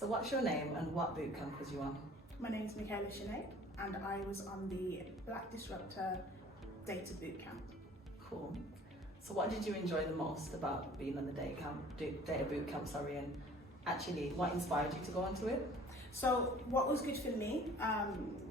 So what's your name and what bootcamp was you on? My name is Mikayla and I was on the Black Disruptor Data Bootcamp. Cool. So what did you enjoy the most about being on the data bootcamp, and actually what inspired you to go onto it? So what was good for me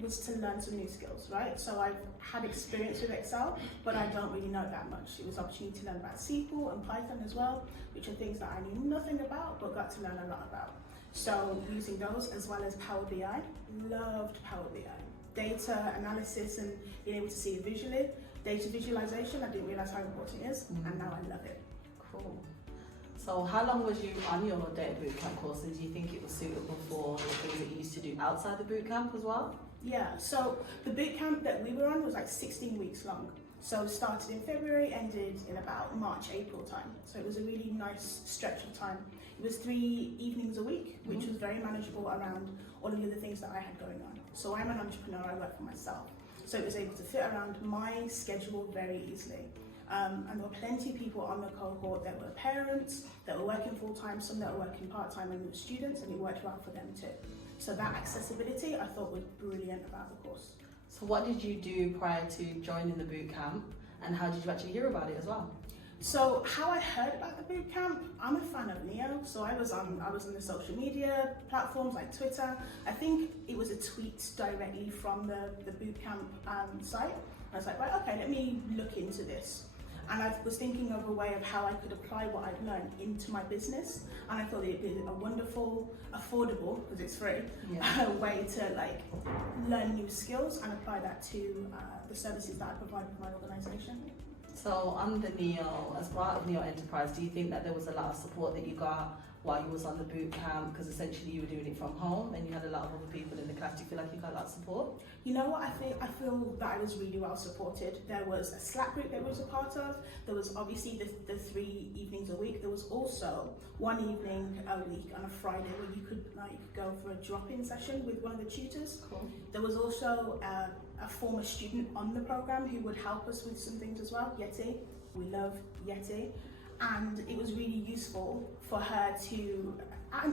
was to learn some new skills, right? So I've had experience with Excel, but I don't really know that much. It was an opportunity to learn about SQL and Python as well, which are things that I knew nothing about, but got to learn a lot about. So using those as well as Power BI, loved Power BI. Data analysis and being able to see it visually. Data visualization, I didn't realize how important it is, and now I love it. Cool. So how long was you on your data bootcamp course, and do you think it was suitable for the things that you used to do outside the bootcamp as well? Yeah, so the bootcamp that we were on was like 16 weeks long. So it started in February, ended in about March, April time. So it was a really nice stretch of time. It was 3 evenings a week, which was very manageable around all of the other things that I had going on. So I'm an entrepreneur, I work for myself. So it was able to fit around my schedule very easily. And there were plenty of people on the cohort that were parents, that were working full-time, some that were working part-time, and students, and it worked well for them too. So that accessibility I thought was brilliant about the course. So what did you do prior to joining the bootcamp, and how did you actually hear about it as well? So how I heard about the bootcamp, I'm a fan of Niyo, so I was on the social media platforms like Twitter. I think it was a tweet directly from the bootcamp site. I was like, right, okay, let me look into this. And I was thinking of a way of how I could apply what I'd learned into my business. And I thought it'd be a wonderful, affordable, because it's free, way to like learn new skills and apply that to the services that I provide with my organisation. So on the Niyo, as part of Niyo Enterprise, do you think that there was a lot of support that you got while you was on the boot camp, because essentially you were doing it from home and you had a lot of other people in the class? Do you feel like you got a lot of support? You know what, I feel that I was really well supported. There was a Slack group that I was a part of. There was obviously the 3 evenings a week. There was also 1 evening a week on a Friday where you could like go for a drop-in session with one of the tutors. Cool. There was also a former student on the program who would help us with some things as well, Yeti. We love Yeti. And it was really useful for her to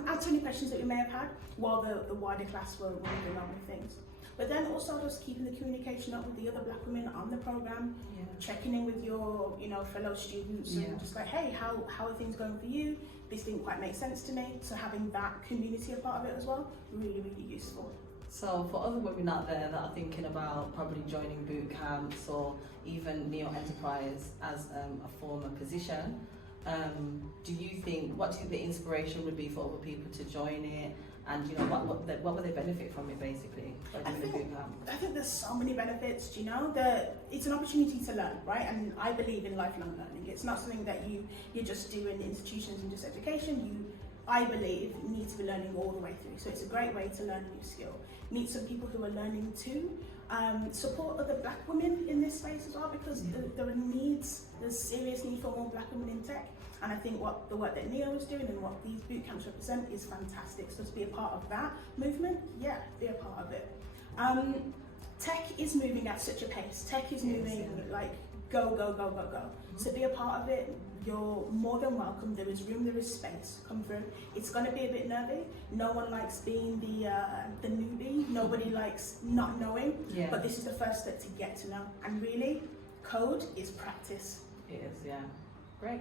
answer any questions that we may have had while the wider class were moving on with things. But then also just keeping the communication up with the other black women on the program, checking in with your fellow students and just like, hey, how are things going for you? This didn't quite make sense to me. So having that community a part of it as well, really, really useful. So for other women out there that are thinking about probably joining boot camps or even Niyo Enterprise as a former position, what do you think the inspiration would be for other people to join it, and what would they benefit from it basically? I think there's so many benefits. That it's an opportunity to learn, right? And I believe in lifelong learning. It's not something that you just do in institutions and just education. I believe need to be learning all the way through. So it's a great way to learn a new skill. Meet some people who are learning too. Support other black women in this space as well, because there's serious need for more black women in tech. And I think the work that Niyo is doing and what these boot camps represent is fantastic. So to be a part of that movement, yeah, be a part of it. Tech is moving at such a pace. Tech is moving like go, go, go, go, go. So be a part of it. You're more than welcome. There is room, there is space. Come through. It's going to be a bit nervy. No one likes being the newbie. Nobody likes not knowing. But this is the first step to get to know. And really, code is practice. It is, yeah. Great.